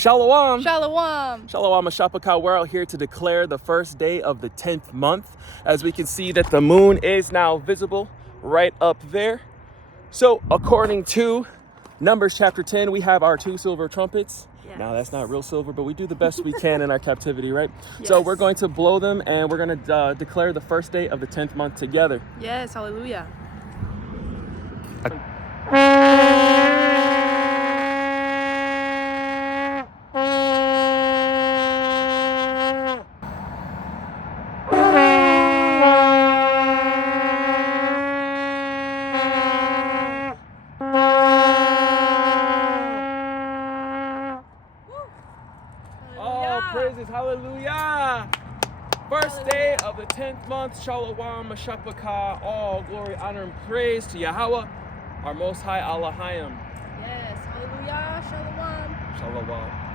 Shalom. Shalom. Shalom Ashapaka. We're out here to declare the first day of the 10th month. As we can see that the moon is now visible right up there. So according to Numbers chapter 10, we have our 2 silver trumpets. Yes. Now that's not real silver, but we do the best we can in our captivity, right? Yes. So we're going to blow them and we're going to declare the first day of the 10th month together. Yes, hallelujah. All praises, hallelujah. First day of the 10th month, Shalom Ashapaka. All glory, honor, and praise to Yahweh, our Most High Allahayim. Yes, hallelujah. Shalom. Shalom.